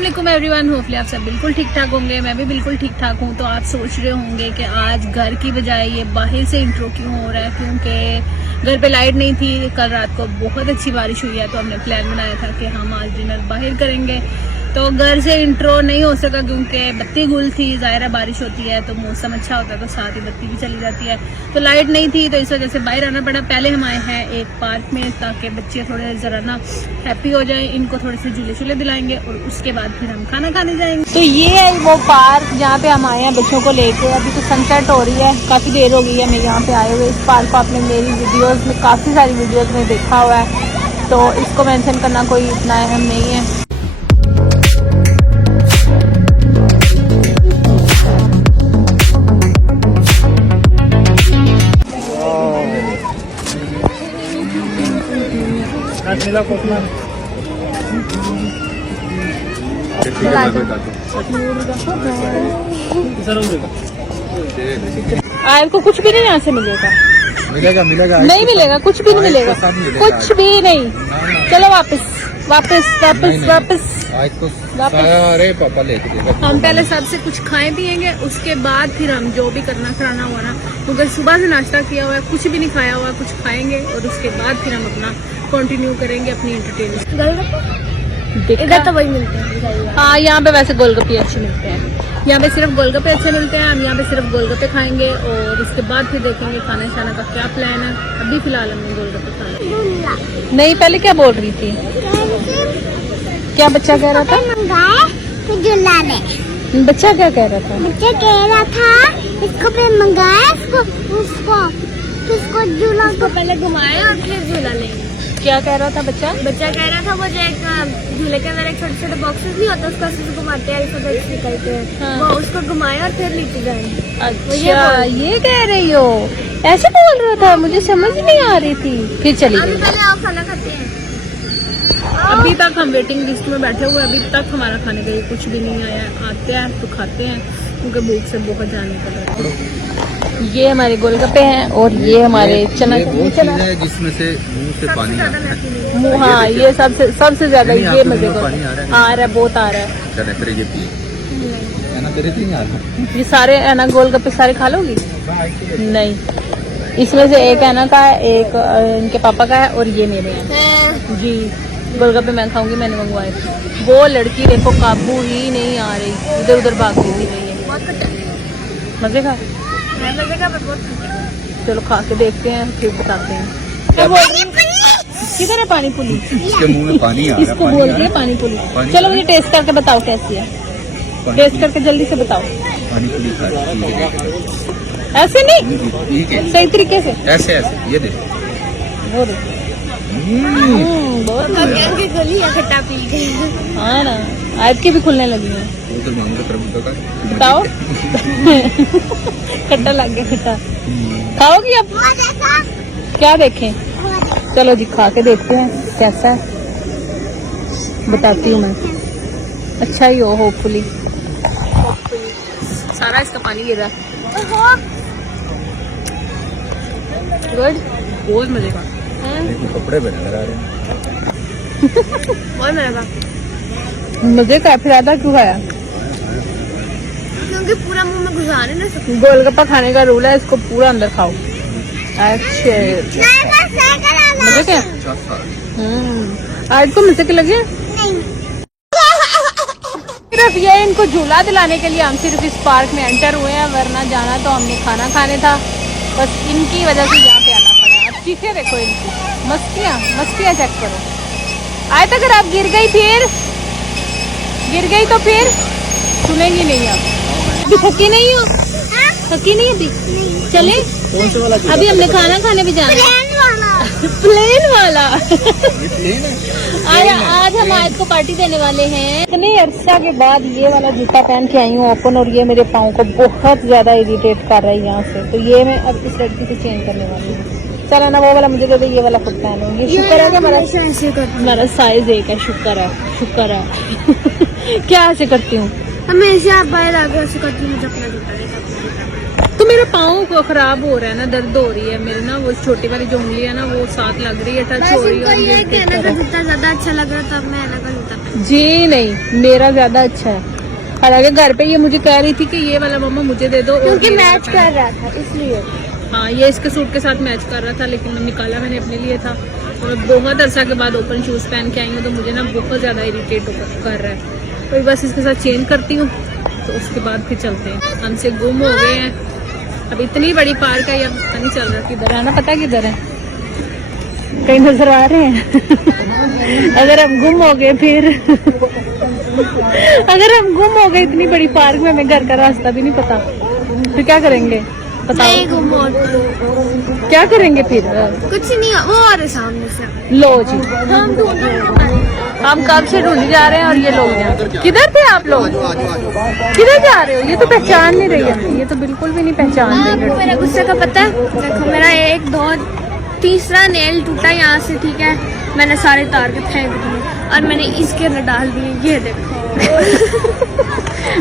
अस्सलाम everyone, hopefully आप सब बिल्कुल ठीक ठाक होंगे। मैं भी बिल्कुल ठीक ठाक हूँ। तो आप सोच रहे होंगे कि आज घर की बजाय ये बाहर से इंट्रो क्यों हो रहा है, क्योंकि घर पे लाइट नहीं थी। कल रात को बहुत अच्छी बारिश हुई है, तो हमने प्लान बनाया था कि हम आज डिनर बाहर करेंगे। तो घर से इंट्रो नहीं हो सका क्योंकि बत्ती गुल थी। ज़ाहिर है बारिश होती है तो मौसम अच्छा होता है तो साथ ही बत्ती भी चली जाती है। तो लाइट नहीं थी तो इस वजह से बाहर आना पड़ा। पहले हम आए हैं एक पार्क में ताकि बच्चे थोड़े जरा ना हैप्पी हो जाए। इनको थोड़े से झूले शूले दिलाएंगे और उसके बाद फिर हम खाना खाने जाएंगे। तो ये है वो पार्क जहाँ पे हम आए हैं बच्चों को लेके। अभी तो सनसेट हो रही है, काफ़ी देर हो गई है हमें यहाँ पे आए हुए। इस पार्क को आपने मेरी वीडियोज़ में, काफ़ी सारी वीडियोज़ में देखा हुआ है, तो इसको मेंशन करना कोई इतना अहम नहीं है। आयल को कुछ भी नहीं यहाँ से मिलेगा। मिलेगा नहीं मिलेगा, कुछ भी नहीं मिलेगा, कुछ भी नहीं। चलो वापस वापस वापस वापस। अरे पापा लेके हम पहले सबसे कुछ खाएं पियेंगे, उसके बाद फिर हम जो भी करना कराना हुआ ना, अगर सुबह से नाश्ता किया हुआ है, कुछ भी नहीं खाया हुआ, कुछ खाएंगे और उसके बाद फिर हम अपना कंटिन्यू करेंगे अपनी एंटरटेनमेंट। इधर तो वही मिलते हैं। हाँ, यहाँ पे वैसे गोलगप्पे अच्छे मिलते हैं। यहाँ पे सिर्फ गोलगप्पे अच्छे मिलते हैं। हम यहाँ पे सिर्फ गोलगप्पे खाएंगे और उसके बाद फिर देखेंगे खाने शाना का क्या प्लान है। अभी फिलहाल हमने गोलगप्पे खाना नहीं। पहले क्या बोल रही थी? क्या बच्चा कह रहा था? बच्चा क्या कह रहा था? बच्चा कह रहा था इसको पे मंगाया, उसको झूला को पहले घुमाया और फिर झूला लेंगे। क्या कह रहा था बच्चा? बच्चा कह रहा था वो जो एक झूले के अंदर एक छोटे छोटे बॉक्सेस नहीं होते, उसको ऐसे घुमाते हैं, अल्फाबेट्स निकलते हैं। हाँ। वो उसको घुमाया और फिर नीचे जाएंगे। अच्छा, ये कह रही हो? ऐसे बोल रहा था, मुझे समझ नहीं आ रही थी। फिर चली अभी गई। पहले आप खाना खाते हैं। अभी तक हम वेटिंग लिस्ट में बैठे हुए, अभी तक हमारा खाने का ये कुछ भी नहीं आया है। आते हैं तो खाते हैं क्योंकि भूख से बहुत जाने का डर है। ये हमारे गोलगप्पे हैं और ये हमारे चना है जिसमें से मुंह से पानी आ रहा है। हाँ, ये सबसे ज्यादा ये मजे को आ रहा है, बहुत आ रहा है। चले फिर ये पिए ना, तेरे नहीं आ रहा। ये सारे है ना गोलगप्पे सारे खा लोगी? नहीं, इसमें से एक है ना का है, एक इनके पापा का है और ये मेरे हैं जी। गोलगप्पे मैं खाऊंगी, मैंने मंगवाए थे। वो लड़की देखो काबू ही नहीं आ रही, इधर उधर भागती थी रही है। मजे का चलो खा के देखते हैं, फिर बताते हैं। क्या बोल रही है? किधर है पानी पुली? इसके मुंह में पानी आ रहा है। इसको बोलते हैं पानी पुली। चलो मुझे टेस्ट करके बताओ कैसी है। टेस्ट करके जल्दी से बताओ। पानी पूरी खा रही है। ऐसे नहीं, ठीक है, सही तरीके से ऐसे ऐसे ये दे। वो देखो। बहुत गली है खट्टा पी गई। हाँ ना, आयत की भी खुलने लगी है। तो मांगो तरफ का बताओ। खट्टा लग गया, खट्टा खाओगी अब? क्या देखें? चलो जी खा के देखते हैं कैसा है, बताती हूँ मैं। अच्छा ही हो होपफुली। सारा इसका पानी गिर रहा है। गुड, बहुत मजे का। कपड़े पहने लगा रहे हैं। बहुत मजा का। मजे का फिर आधा क्यों खाया? क्योंकि पूरा मुंह में घुसा नहीं ना सकते। गोलगप्पा खाने का रूल है, इसको पूरा अंदर खाओ। अच्छे मजे क्या? आज को मजे के लगे? सिर्फ ये इनको झूला दिलाने के लिए हम सिर्फ इस पार्क में एंटर हुए हैं, वरना जाना तो हमने खाना खाने था। बस इनकी वजह से यहाँ पे आना पड़ा। अब चीखे देखो इनकी, मस्तियाँ चेक करो। आए तो अगर आप गिर गई तो फिर सुनेंगी नहीं आप। थकी नहीं हो? थकी नहीं अभी? चले अभी हमने खाना खाने भी जाना है। प्लेन वाला। आज हम आयत को पार्टी देने वाले हैं। इतने अरसा के बाद ये वाला जूता पहन के आई हूँ ओपन, और ये मेरे पाँव को बहुत ज्यादा इरिटेट कर रहा है यहाँ से। तो ये मैं अब इस लड़की से चेंज करने वाली हूँ। चला ना वो वाला मुझे दे दे, ये वाला खुद पहनूंगी। शुक्र है कि हमारा साइज एक है। शुक्र है। क्या ऐसे करती हूँ? हमेशा बाहर आगे ऐसे करती हूँ, मुझे अपना जूता देता। तो मेरे पाँव को खराब हो रहा है ना, दर्द हो रही है मेरे ना। वो छोटी वाली जो उंगली है ना वो साथ लग रही है, टच हो रही है। कहना का जूता ज्यादा अच्छा लग रहा था, मैं अलग का जूता जी नहीं, मेरा ज्यादा अच्छा है। हालांकि घर पे ये मुझे कह रही थी कि ये वाला मम्मा मुझे दे दो, क्योंकि और ये मैच कर रहा था इसलिए। हाँ, ये इसके सूट के साथ मैच कर रहा था, लेकिन निकाला मैंने अपने लिए था। और बहुत अरसा के बाद ओपन शूज पहन के आई हूँ, तो मुझे ना बहुत ज्यादा इरिटेट कर रहा है। तो बस इसके साथ चेंज करती हूँ, तो उसके बाद फिर चलते हैं। हमसे गुम हो गए हैं। अब इतनी बड़ी पार्क है, अब पता नहीं चल रहा किधर है, ना पता किधर है, कहीं नजर आ रहे हैं। अगर हम गुम हो गए फिर अगर हम गुम हो गए इतनी बड़ी पार्क में, हमें घर का रास्ता भी नहीं पता, फिर क्या करेंगे नहीं बताओ? घूमो तो क्या करेंगे फिर? कुछ नहीं, वो और है सामने से। लो जी, हम ढूंढ रहे हैं। हम कब से ढूंढ जा रहे हैं और ये लोग हैं। किधर थे आप लोग? किधर जा रहे हो? ये तो पहचान नहीं रही है, ये तो बिल्कुल भी नहीं पहचान रही आपको है। मेरा गुस्से का पता है? देखो मेरा 1 2 तीसरा नेल टूटा यहाँ से, ठीक है, मैंने सारे तार के फेंक दिए और मैंने इसके अंदर डाल दिए। ये देखो।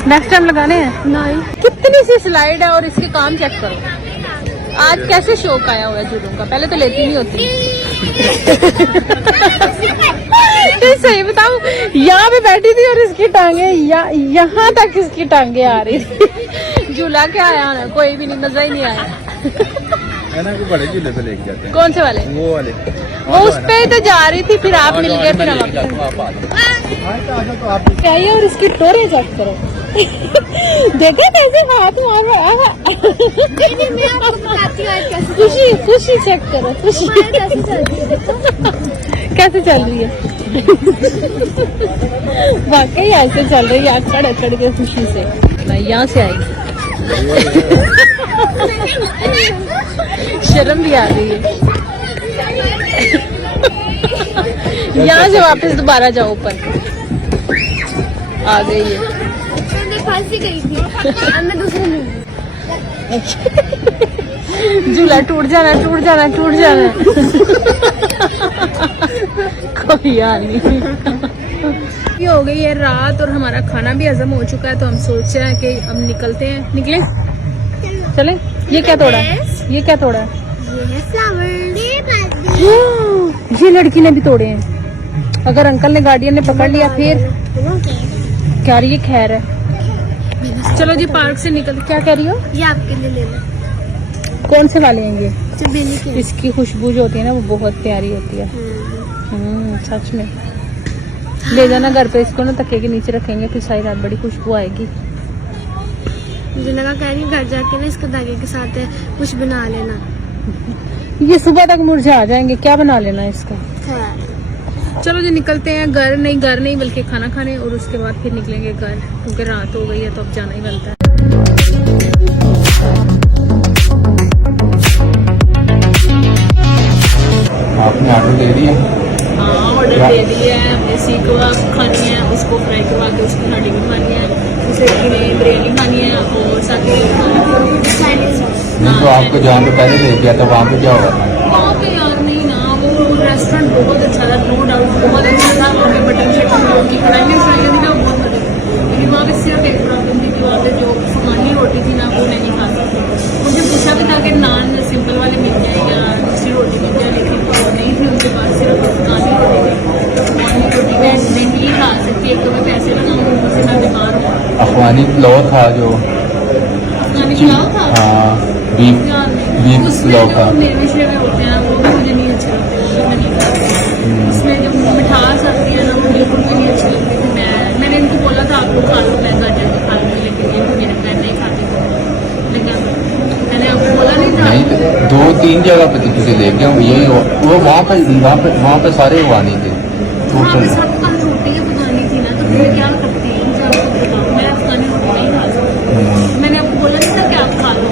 नेक्स्ट टाइम लगाने हैं। नहीं कितनी सी स्लाइड है और इसके काम चेक करो। आज कैसे शौक आया हुआ है झूलों का, पहले तो लेती नहीं होती। ये सही बताऊं, यहाँ पे बैठी थी और इसकी टांगे यहाँ तक इसकी टांगे आ रही थी। झूला क्या आया ना, कोई भी नहीं, मजा ही नहीं आया। है ना, वो बड़े झूले पे लेके जाते हैं। कौन से वाले? वो वाले। वो उस पे तो जा रही थी, फिर आप मिल गए, फिर हम क्या है। और इसकी टोरे चेक करो। देखा कैसे हाथ मार मैं आपको बताती हूँ आज कैसे खुशी खुशी चेक करो, खुशी कैसे चलती है। देखो कैसे चल रही है। वाकई ऐसे चल रही है, अकड़ अकड़ के खुशी से। मैं यहाँ से आई, शर्म भी आ रही है। यहाँ से वापस दोबारा जाओ ऊपर, आ गई है। मैं फंसी गई थी, अब मैं दूसरे में झूला टूट जाना, टूट जाना, टूट जाना। कोई हाल नहीं। ये हो गई है रात और हमारा खाना भी हजम हो चुका है, तो हम सोच रहे हैं कि हम निकलते हैं। निकले, चले। ये क्या तोड़ा है? ये क्या तोड़ा है? ये है फ्लावर। ये लड़की ने भी तोड़े हैं। अगर अंकल ने गार्डियन ने पकड़ लिया फिर क्या? ये खैर है। चलो जी, पार्क से निकल। क्या कह रही हो? ये आपके लिए ले लो। कौन से वाले हैं ये? चबेली के। इसकी खुशबू जो होती है ना, वो बहुत प्यारी होती है। सच में। ले जाना घर पे इसको ना, तकिए के नीचे रखेंगे, फिर सारी रात बड़ी खुशबू आएगी। मुझे लगा कह रही घर जाके ना इसके धागे के साथ कुछ बना लेना। ये सुबह तक मुरझा जाएंगे, क्या बना लेना इसका। खैर चलो जी, निकलते हैं। घर नहीं बल्कि खाना खाने, और उसके बाद फिर निकलेंगे घर, क्योंकि रात हो गई है तो अब जाना ही बनता है। आपने ऑर्डर दे दिया? हाँ, ऑर्डर दे दिया है। हमने सीख कबाब खानी है, उसको फ्राई करवा के उसकी हांडी बनवानी है, उसे बिरयानी खानी है, और साथ ही चाइनीज। नहीं तो आपको जहाँ पे पहले ले गया था वहाँ पे क्या हुआ था? वहाँ पे यार नहीं ना, वो रेस्टोरेंट बहुत अच्छा था, नो डाउट बहुत अच्छा था। वहाँ पे बटन शटन की कढ़ाई में फ्राई थी ना, बहुत मजा था। लेकिन वहाँ पे सिर्फ एक प्रॉब्लम थी कि वहाँ पे जो सामान्य रोटी थी ना, वो नहीं खा सकती। मुझे पूछा भी था कि नान सिंपल वाले मिल जाए या दूसरी रोटी मिल जाए, लेकिन वो नहीं थी उनके पास, सिर्फ सामान्य रोटी थी। तो सामान्य रोटी मैं नहीं खा सकती, एक तो मैं पैसे लगाऊंगी, ऊपर से मैं बीमार हूँ। अफगानी पुलाव था जो, खाने खिलाओ था। हाँ, बीफ पुलाव था। मिर्च लगे होते हैं वो भी मुझे नहीं अच्छे लगते, वो मैं नहीं खाती। उसमें जब मिठास आती है ना, वो बिल्कुल भी नहीं अच्छी लगती थी। मैंने इनको बोला था आपको खा लो, मैं घर जाके खा लूँगी, लेकिन ये मेरे फ्रेंड नहीं खाती थी। लेकिन मैंने आपको बोला नहीं था। नहीं, 2-3 जगह पे तुझे ले गया हूँ, यही वो वहाँ पे सारे अफगानी थे। वहाँ पे सब कल रोटियाँ पकानी थी ना, तो मैं क्या करती हूँ, मुझे आपको बताऊँ, मैं अफगानी रोटी नहीं खा सकती। मैंने आपको बोला नहीं था कि आप खा लो,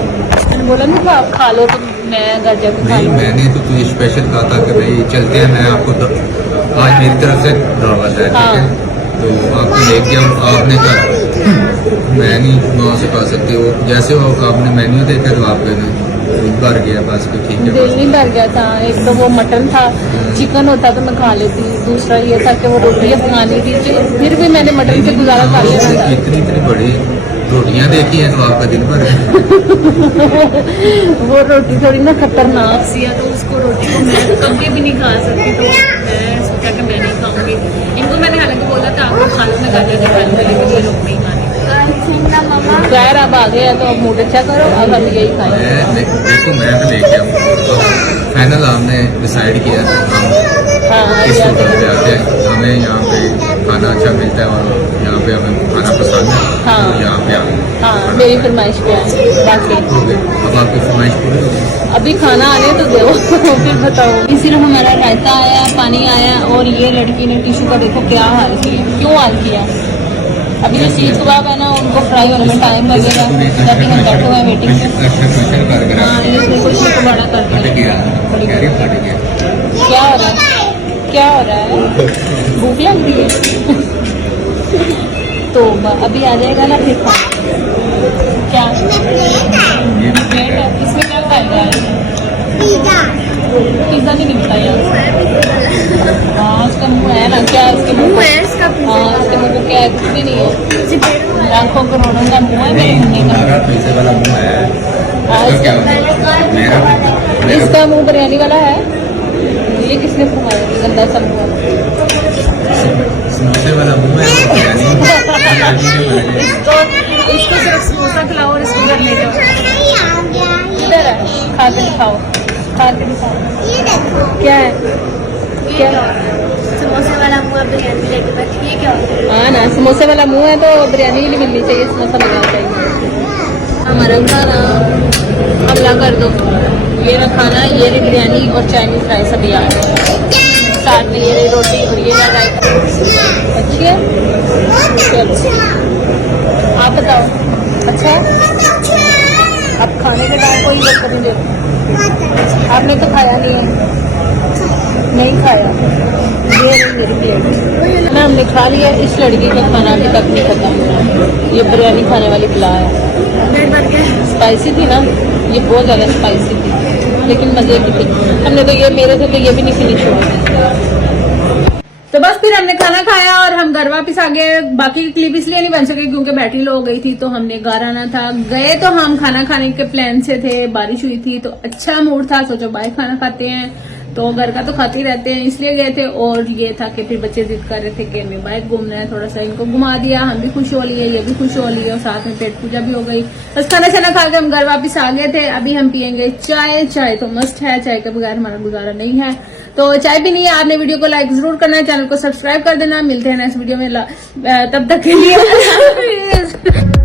मैंने बोला नहीं था आप खा लो, तो मैं घर जाके खा नहीं, लूँगी। मैंने तो तुझे स्पेशल कहा था कि भाई चलते हैं, मैं आपको आज मेरी तरफ से दावत है, ठीक है? तो आपको ले गया, आपने कहा मैं नहीं वहाँ से खा सकते हो। जैसे वो आपने मेन्यू देखा तो आपके ना भर गया, बस कि ठीक है। दिल नहीं भर गया था। एक तो वो मटन था, चिकन होता तो मैं खा लेती, दूसरा ये था कि वो रोटियाँ पकानी थी, तो फिर भी मैंने मटन से गुजारा कर लिया था। इतनी बड़ी रोटियाँ देखी हैं तो आपका दिन भर वो रोटी थोड़ी ना खतरनाक सी है, तो उसको रोटी को मैं कभी भी नहीं खा सकती, तो मैं सोचा कि मैं नहीं खाऊंगी। इनको मैंने हालांकि बोला था आपको खाना में खाने के बाद में, लेकिन ये लोग नहीं माने। आई थिंक ना मम्मा खैर अब आ गया तो अब मूड अच्छा करो, अब हम यही खाएंगे। देखो मैं तो लेके आऊँ, फाइनल हमने डिसाइड किया है हम हाँ इस ये होटल पे आते हैं। हमें यहाँ पे खाना अच्छा मिलता है और यहाँ पे हमें खाना पसंद है, हाँ। तो यहाँ पे आए। हाँ मेरी फरमाइश पे आए बाकी हो गए। अब आपकी फरमाइश पूरी हो गई। अभी खाना आने तो दो फिर बताओ। सिर्फ हमारा रायता आया, पानी आया, और ये लड़की ने टिश्यू का देखो क्या हाल किया, क्यों हाल किया। अभी जो सीख कबाब है ना उनको फ्राई होने में टाइम लगेगा, तभी हम बैठे हुए हैं वेटिंग में। हाँ ये बिल्कुल सीख बड़ा करते हैं। क्या हो रहा है, क्या हो रहा है, भूख लग रही है तो अभी आ जाएगा ना फिर क्या प्लेट है, इसमें क्या खाएगा। पिज्जा नहीं मिलता यार। हाँ उसका मुँह है ना, क्या उसके मुँह को, हाँ उसके मुँह को क्या है, कुछ भी नहीं है। लाखों करोड़ों का मुँह है मेरे मुँह का। पिज्जा वाला मुंह है, उसका क्या होता है? मेरा इसका मुँह बिरयानी वाला है। ये किसने फरमाया गंदा सा मुँह है। समोसे वाला मुंह है, बिरयानी तो इसको सिर्फ समोसा खिलाओ और इसको घर ले जाओ। इधर है, खा के दिखाओ, खा के दिखाओ क्या है, क्या समोसे वाला मुँह बिरयानी लेके बैठी, ये क्या होता है? हाँ ना, समोसे वाला मुंह है तो बिरयानी भी नहीं मिलनी चाहिए, समोसा मिलना चाहिए। हमारा खाना हमला कर दो, ये रहा खाना, ये रही बिरयानी और चाइनीज राइस अभी आ गया, साथ में ये रही रोटी और ये रहा रायता। अच्छी है, आप बताओ अच्छा है। अब खाने के टाइम कोई वक्त नहीं देते, आपने तो खाया नहीं है, नहीं खाया। ये रही मेरी प्लेट ना, हमने खा लिया। इस लड़की का खाना अभी तक नहीं खत्म हुआ। ये बिरयानी खाने वाली पिला है, स्पाइसी थी ना, ये बहुत ज़्यादा स्पाइसी थी लेकिन मज़े की थी। हमने तो ये, मेरे से तो ये भी नहीं फिनिश हुआ। तो बस फिर हमने खाना खाया और हम घर वापस आ गए। बाकी की क्लिप इसलिए नहीं बन सके क्योंकि बैटरी लो हो गई थी, तो हमने घर आना था। गए तो हम खाना खाने के प्लान से थे, बारिश हुई थी तो अच्छा मूड था, सोचो बाहर खाना खाते हैं, तो घर का तो खाते ही रहते हैं इसलिए गए थे। और ये था कि फिर बच्चे जिद कर रहे थे कि हमें बाइक घूमना है, थोड़ा सा इनको घुमा दिया, हम भी खुश हो लिए, ये भी खुश हो लिए और साथ में पेट पूजा भी हो गई। बस खाना छाना खा के हम घर वापस आ गए थे। अभी हम पियेंगे चाय, चाय तो मस्ट है, चाय के बगैर हमारा गुजारा नहीं है। तो चाय भी नहीं है, आपने वीडियो को लाइक जरूर करना है, चैनल को सब्सक्राइब कर देना। मिलते हैं नेक्स्ट वीडियो में, तब तक के लिए